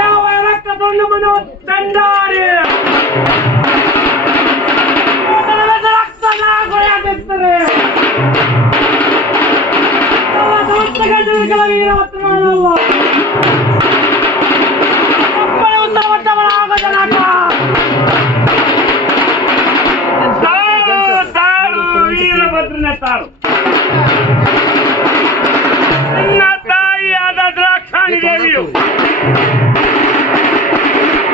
ಯಾವ ರಕ್ತ ತೊಂದು ಮನು ಚಂಡಾಡಿ ರಕ್ತ ನಾಗುತ್ತಾರೆ ವೀರವತ್ತನಲ್ಲ ಉತ್ತರವತ್ತವನಾಗ ಜನಕ ವೀರಭದ್ರನ ತಾಳು ನಿನ್ನ ತಾಯಿಯಾದ ದ್ರಾಕ್ಷಾಣಿ ದೇವಿಯು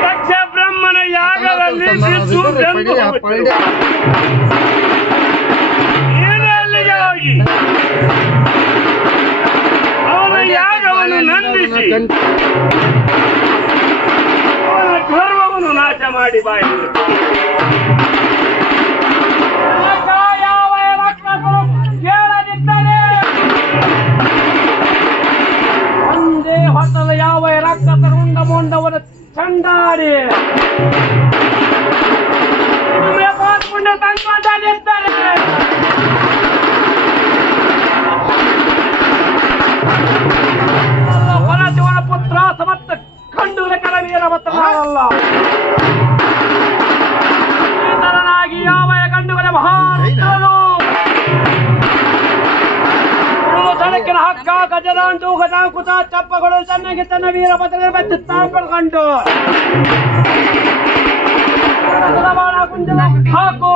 ದಕ್ಷ ಬ್ರಹ್ಮನ ಯಾಗದಲ್ಲಿ ಬಿದ್ದು ಬೆಂದು ಅಲ್ಲಿಗೆ ಹೋಗಿ ಅವನ ಯಾಗವನ್ನು ನಂದಿಸಿ ಅವನ ಗರ್ವವನ್ನು ನಾಶ ಮಾಡಿ ಬಾಯಿಸಿದರು. ಒಂದೇ ಹೊತ್ತಲ ಯಾವ ರಕ್ತ ತರುಂಡ ಮೊಂಡವನ ಚಂಡಾಡಿ ಪುಣ್ಯ ಸಂಕಟದಲ್ಲಿದ್ದಾರೆ. ಹೊರಜೀವನ ಪುತ್ರ ಸಮರ್ಥ ಕಂಡು ಕರವೀರವತ್ತನಲ್ಲ ಈತನಾಗಿ ಯಾವ ಕಂಡುವರೆ ಮಹಾತ್ಮನು ಸಡಕಿನ ಹಕ್ಕ ಗಜದಾಂಟು ಗಜಾಂಕುತ ಚಪ್ಪಗಳು ಚೆನ್ನಾಗಿ ತನ್ನ ವೀರಭದ್ರ ಬೆಚ್ಚುತ್ತಾಕೊಂಡು ಕುಂಜಲ ಹಾಕು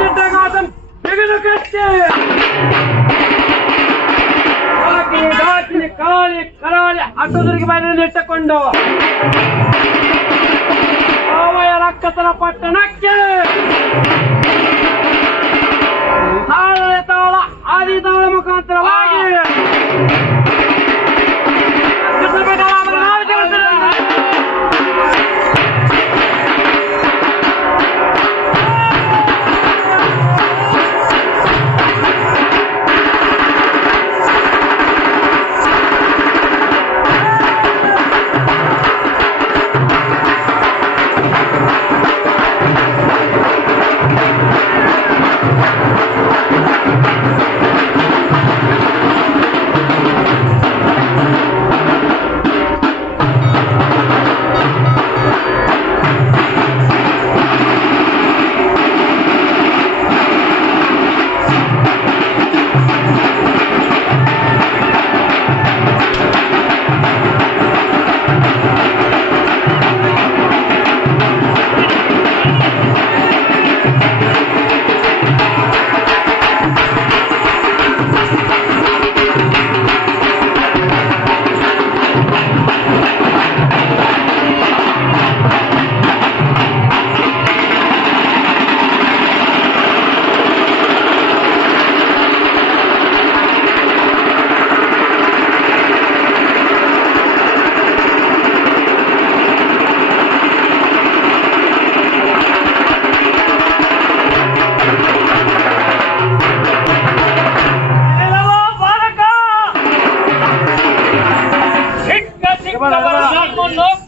ಚಿತ್ರಗಾತಂ ತೆಗೆದು ಕಚ್ಚೆ ಕಾಳಿ ಕರಾಳಿ ಅಡ್ಡದುರಿಗೆ ಬಾಯಿನಲ್ಲಿ ಇಟ್ಟುಕೊಂಡು ಅವಯ ರಕ್ಕಸರ ಪಟ್ಟಣಕ್ಕೆ ತಾಳೆ ತಾಳ ಆದಿ ತಾಳ ಮುಖಾಂತರವಾಗಿ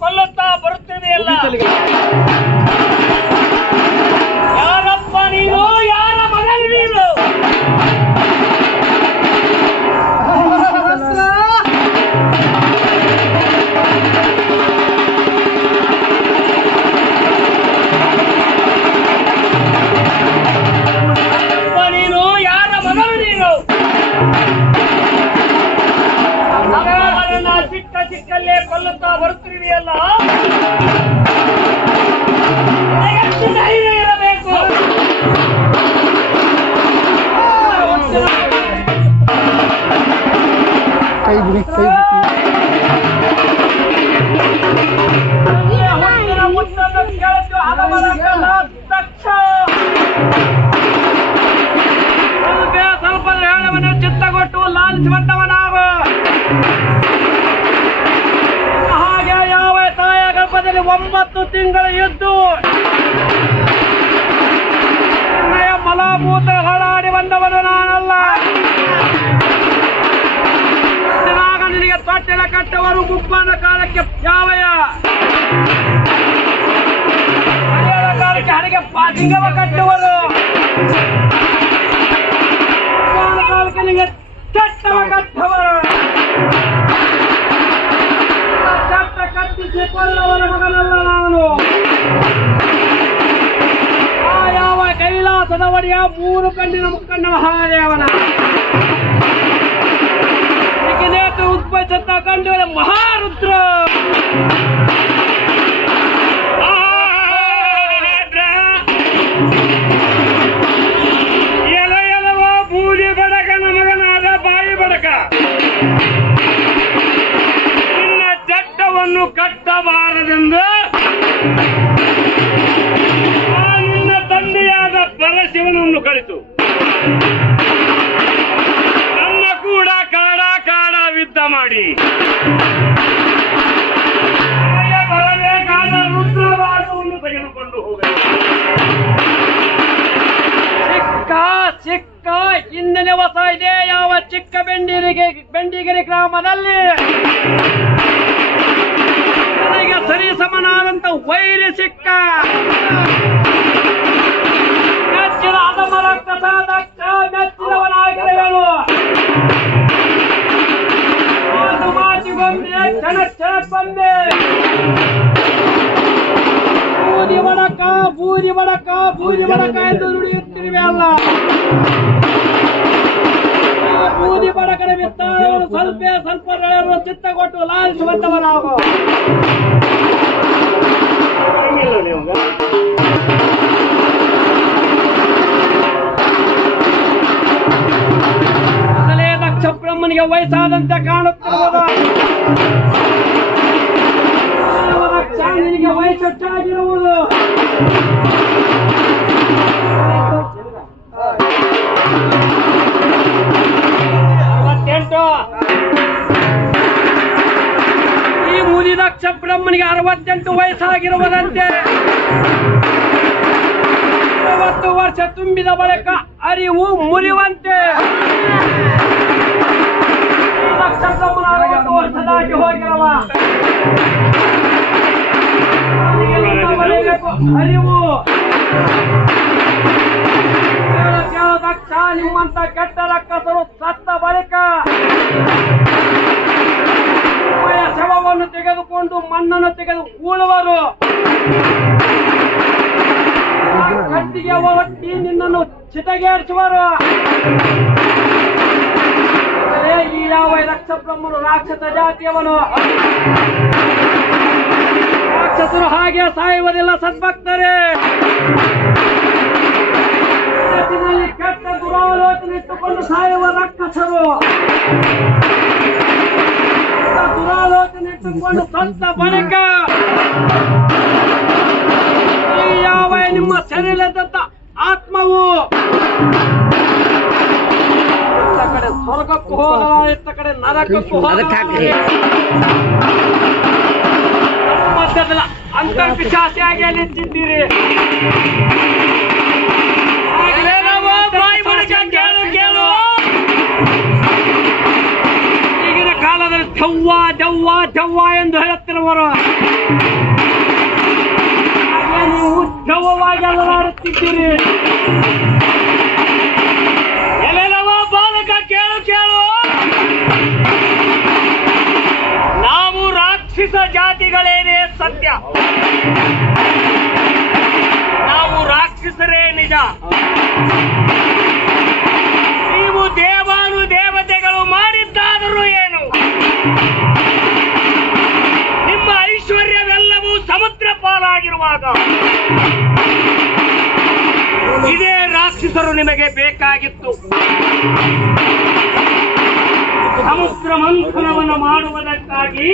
ಕೊಲ್ಲುತ್ತಾ ಬರುತ್ತಿದೆಯಲ್ಲ, ಯಾರಪ್ಪ ನೀನು? ಯಾರ ಮಗ ನೀನು? ನೀನು ಯಾರ ಮಗನು ನೀನು? ಚಿಕ್ಕ ಚಿಕ್ಕಲ್ಲೇ ಕೊಲ್ಲುತ್ತಾ ಬರುತ್ತಿದೆಯಲ್ಲ, ಎಷ್ಟು ಧೈರ್ಯ ಇರಬೇಕು? ಸ್ವಲ್ಪ ಹೇಳವನ್ನು ಚಿತ್ತಗೊಟ್ಟು ಲಾಲಿಸುವಂತವನಾಗ ಹಾಗೆ ಯಾವ ತಾಯ ಗರ್ಭದಲ್ಲಿ 9 ತಿಂಗಳು ಇದ್ದು ಮಲಭೂತ ಹೊಳಾಡಿ ಬಂದವನು ನಾನಲ್ಲ. ನಿನಗೆ ತೊಟ್ಟಿಲ ಕಟ್ಟವರು ಮುಪ್ಪನ ಕಾಲಕ್ಕೆ ಯಾವಯ ಅದಕ್ಕೆ ಹಣೆಗೆ ಪಾದಿಂಗವ ಕಟ್ಟುವರು ಕಾಲಕ್ಕೆ ಚಟ್ಟವ ಕಟ್ಟವರು ಚಟ್ಟ ಕಟ್ಟಿಸಿ ಕೊಲ್ಲವರ ಮಗನಲ್ಲ ನಾನು. ಆ ಯಾವ ಕೈಲಾಸದ ಒಡೆಯ ಮೂರು ಕಣ್ಣಿನ ಮುಕ್ಕಣ್ಣ ಮಹಾದೇವನ ನೇತು ಉದ್ಭವಿಸುತ್ತ ಕಂಡು ಮಹಾರುದ್ರ ಎಲವ ಬೂದಿ ಬಡಕನ ಮಗನಾದ ಬಾಯಿ ಬಡಕ ನಿನ್ನ ಚಟ್ಟವನ್ನು ಕಟ್ಟಬಾರದೆಂದು ನಿನ್ನ ತಂದೆಯಾದ ಪರಶಿವನನ್ನು ಕಳಿತು ನನ್ನ ಕೂಡ ಕಾಡ ಯುದ್ಧ ಮಾಡಿ ಬರಬೇಕಾದ ರುದ್ರವಾದವನ್ನು ತೆಗೆದುಕೊಂಡು ಹೋಗಲು ಚಿಕ್ಕ ಹಿಂದಿನ ಹೊಸ ಇದೆ. ಯಾವ ಚಿಕ್ಕ ಬೆಂಡಿಗೆರೆ ಗ್ರಾಮದಲ್ಲಿ ನನಗೆ ಸರಿ ಸಮನಾದಂತ ವೈರಿ ಸಿಕ್ಕ ಮೆಚ್ಚಿನ ಅದಮರ ಕಸಾದಕ್ಷ ಮೆಚ್ಚಿನವನಾಗಿರಲು ಬಂದೆ ಬೂದಿ ಬಡಕ ಎಂದು ನುಡಿಯುತ್ತಿರುವೆ ಅಲ್ಲ. ಬೂದಿ ಬಡಕನ ವಿತ್ತಾರವನ್ನು ಸ್ವಲ್ಪ ಚಿತ್ತ ಕೊಟ್ಟು ಲಾಲಿಸುವಂತವರಾಗು. ದಕ್ಷ ಬ್ರಹ್ಮನಿಗೆ ವಯಸ್ಸಾದಂತೆ ಕಾಣುತ್ತಿರುವುದು. ನಿನಗೆ ವಯಸ್ಸೆಷ್ಟಾಗಿರುವುದು ಈ ಮುನಿದಕ್ಷ ಬ್ರಹ್ಮನಿಗೆ 68 ವಯಸ್ಸಾಗಿರುವುದಂತೆ. 30 ವರ್ಷ ತುಂಬಿದ ಬಳಿಕ ಅರಿವು ಮುರಿಯುವಂತೆ ದಕ್ಷ ಬ್ರಹ್ಮನ 60 ವರ್ಷ ದಾಟಿ ಹೋಗಿರವ ಅರಿವು ದಕ್ಷ ನಿಮ್ಮಂತ ಕೆಟ್ಟ ರಕ್ಕಸರು ಸತ್ತ ಬಳಿಕ ಶವವನ್ನು ತೆಗೆದುಕೊಂಡು ಮಣ್ಣನ್ನು ತೆಗೆದು ಹೂಳುವರು. ಕಟ್ಟಿಗೆ ಒಟ್ಟಿ ನಿನ್ನನ್ನು ಚಿತಗೇರಿಸುವರು. ಈ ಯಾವ ದಕ್ಷ ಬ್ರಹ್ಮನು ರಾಕ್ಷಸ ಜಾತಿಯವನು. ರಾಕ್ಷಸರು ಹಾಗೆ ಸಾಯುವುದಿಲ್ಲ ಸದ್ಭಕ್ತರೇ. ಜಗತ್ತಿನಲ್ಲಿ ಕೆಟ್ಟ ದುರಾಲೋಚನೆ ಇಟ್ಟುಕೊಂಡು ಸಾಯುವ ರಾಕ್ಷಸರು ದುರಾಲೋಚನೆ ಇಟ್ಟುಕೊಂಡು ಸತ್ತ ಬಳಿಕ ಈ ಯಾವ ನಿಮ್ಮ ಶರೀರದಂತ ಆತ್ಮವು ಇತ್ತ ಕಡೆ ಸ್ವರ್ಗಕ್ಕೂ ಹೋಗಲ್ಲ, ಇತ್ತ ಕಡೆ ನರಕಕ್ಕೂ ಹೋಗಲ್ಲ. ಮಧ್ಯದಲ್ಲಿ ಅಂತರ್ಪಿಶಾಚಿಯಾಗಿ ನಿಂತಿದ್ದೀರಿ. ಈಗಿನ ಕಾಲದಲ್ಲಿ ದವ್ವ ದವ್ವ ದವ್ವ ಎಂದು ಹೇಳುತ್ತಿರುವರು. ನೀವು ದವ್ವವಾಗಿ ಅಲರಾಡುತ್ತಿದ್ದೀರಿ. ಎಲ್ಲೆಲ್ಲವ ಬಾಲಕ ಕೇಳು ಕೇಳು, ನಾವು ರಾಕ್ಷಸ ಜಾತಿಗಳೇನೇ ಸತ್ಯ, ನಾವು ರಾಕ್ಷಸರೇ ನಿಜ. ನೀವು ದೇವಾನು ದೇವತೆಗಳು ಮಾಡಿದ್ದಾದರೂ ಏನು, ನಿಮ್ಮ ಐಶ್ವರ್ಯವೆಲ್ಲವೂ ಸಮುದ್ರ ಪಾಲಾಗಿರುವಾಗ ಇದೇ ರಾಕ್ಷಸರು ನಿಮಗೆ ಬೇಕಾಗಿತ್ತು. ಸಮುದ್ರ ಮಂಥನವನ್ನು ಮಾಡುವುದಕ್ಕಾಗಿ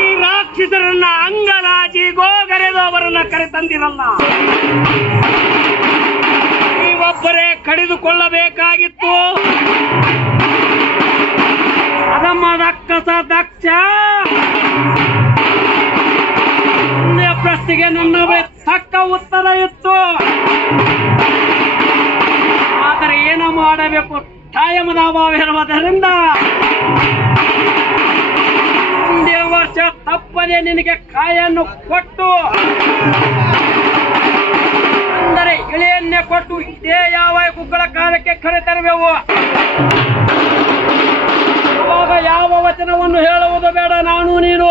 ಈ ರಾಕ್ಷಸರನ್ನ ಅಂಗಲಾಚಿ ಗೋಗರೆದು ಅವರನ್ನ ಕರೆತಂದಿರಲ್ಲ, ನೀವೊಬ್ಬರೇ ಕಡಿದುಕೊಳ್ಳಬೇಕಾಗಿತ್ತು. ಅದಮ್ಮ ರಕ್ಕಸ ದಕ್ಷ ಪ್ರಶ್ನೆಗೆ ನನ್ನ ತಕ್ಕ ಉತ್ತರ ಇತ್ತು. ಆದರೆ ಏನು ಮಾಡಬೇಕು, ಟೈಮದ ಅಭಾವ ಇರುವುದರಿಂದ ಮುಂದಿನ ವರ್ಷ ತಪ್ಪ ಅವನೇ ನಿನಗೆ ಕಾಯನ್ನು ಕೊಟ್ಟು ಅಂದರೆ ಇಳಿಯನ್ನೇ ಕೊಟ್ಟು ಇದೇ ಯಾವ ಗುಗ್ಗಳ ಕಾಲಕ್ಕೆ ಕರೆತರುವೆವು. ಅವಾಗ ಯಾವ ವಚನವನ್ನು ಹೇಳುವುದು ಬೇಡ, ನಾನು ನೀನು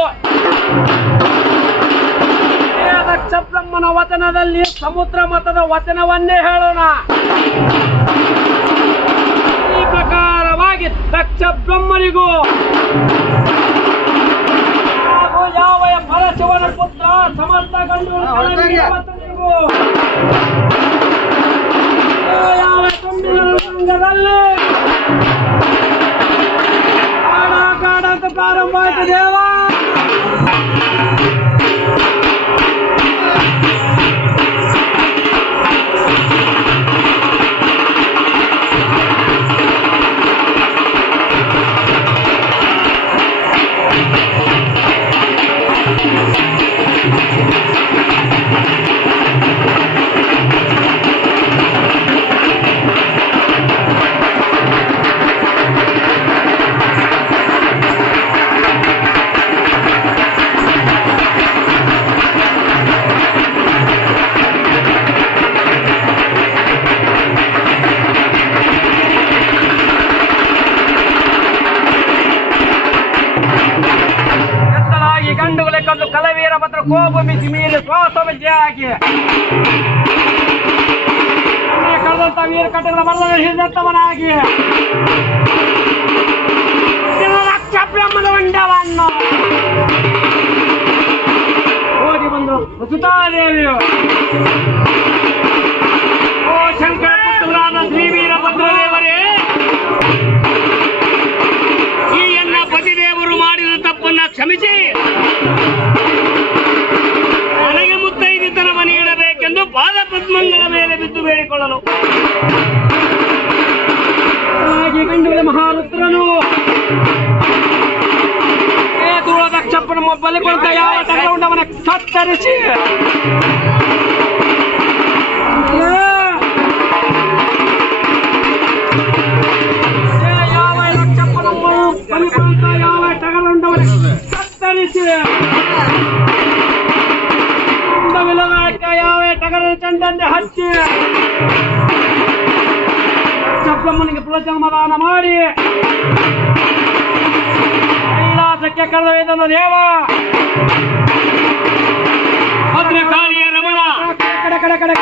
ದಕ್ಷ ಬ್ರಹ್ಮನ ವಚನದಲ್ಲಿ ಸಮುದ್ರ ಮತದ ವಚನವನ್ನೇ ಹೇಳೋಣ. ಈ ಪ್ರಕಾರವಾಗಿ ದಕ್ಷ ಬ್ರಹ್ಮನಿಗೂ ಹಾಗೂ ಯಾವ ಪರಶಿವನ ಪುತ್ರ ಸಮರ್ಥ ಗಂಡು ಯಾವ ತುಂಬಿದ ರಂಗದಲ್ಲಿ ಕಾಡ ಅಂತ ಪ್ರಾರಂಭ ಆಯ್ತು ದೇವ. ಗಂಡುಗಳೆಕ್ಕೊಂದು ಕಲವೀರ ಭದ್ರ ಕೋಪಮಿಸಿ ಮೇಲೆ ಶ್ವಾಸ ವಿದ್ಯಾಗಿ ಕಳೆದಂತ ವೀರ ಕಟ್ಟಗಳ ಮರಣ ಹಿಡಿದಂತವನಾಗಿ ಲಕ್ಷ ಬ್ರಹ್ಮದ ಹೊಂಡವನ್ನು ಓಡಿ ಬಂದರು ಸುತಾದೇವಿಯು. ಓ ಶಂಕರ ಪುತ್ರರಾದ ಶ್ರೀ ವೀರಭದ್ರದೇವರೇ, ಈ ಎಲ್ಲ ಪತಿದೇವರು ಮಾಡಿದ ತಪ್ಪನ್ನ ಕ್ಷಮಿಸಿ ನನಗೆ ಮುತ್ತೈದಿತನವ ನೀಡಬೇಕೆಂದು ಪಾದ ಪದ್ಮಗಳ ಮೇಲೆ ಬಿದ್ದು ಬೇಡಿಕೊಳ್ಳಲು ಗಂಡುಗಳ ಮಹಾರುದ್ರನು ದೂರ ದಕ್ಷಪ್ಪನ ಬಲಿಕೊಂಡ ಯಾವ ತಗೊಂಡವನ ಕತ್ತರಿಸಿ ಯಾವ ದಕ್ಷಪ್ಪನ ಬಲಿಕೊಂಡ ಯಾವ ತಗೊಂಡವನ ಕತ್ತರಿಸಿ ಯಾವ ಟಗರ ಚಂಡಂದೆ ಹಚ್ಚಿ ಬ್ರಹ್ಮನಿಗೆ ಪುನರ್ಜನ್ಮದಾನ ಮಾಡಿ ಕೈಲಾಸಕ್ಕೆ ಕರೆದೊಯ್ದನು ದೇವ. ಭದ್ರಕಾಳಿಯ ರಮಣ ಕಡೆ ಕಡೆ ಕಡೆ